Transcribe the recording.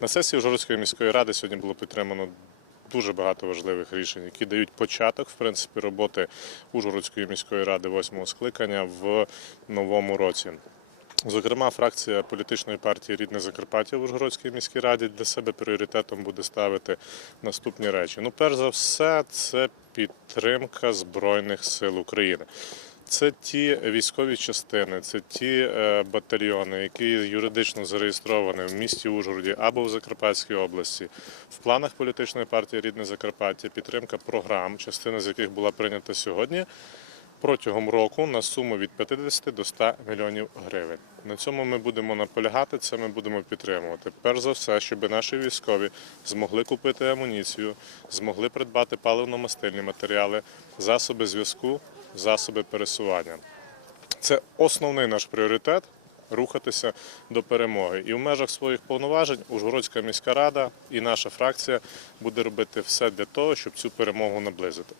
На сесії Ужгородської міської ради сьогодні було підтримано дуже багато важливих рішень, які дають початок в принципі роботи Ужгородської міської ради восьмого скликання в новому році. Зокрема, фракція політичної партії Рідне Закарпаття в Ужгородській міській раді для себе пріоритетом буде ставити наступні речі. Ну, перш за все, це підтримка Збройних сил України. Це ті військові частини, це ті е, батальйони, які юридично зареєстровані в місті Ужгороді або в Закарпатській області. В планах політичної партії Рідне Закарпаття підтримка програм, частина з яких була прийнята сьогодні. Протягом року на суму від 50 до 100 мільйонів гривень. На цьому ми будемо наполягати, це ми будемо підтримувати. Перш за все, щоб наші військові змогли купити амуніцію, змогли придбати паливно-мастильні матеріали, засоби зв'язку, засоби пересування. Це основний наш пріоритет рухатися до перемоги. І в межах своїх повноважень Ужгородська міська рада і наша фракція буде робити все для того, щоб цю перемогу наблизити.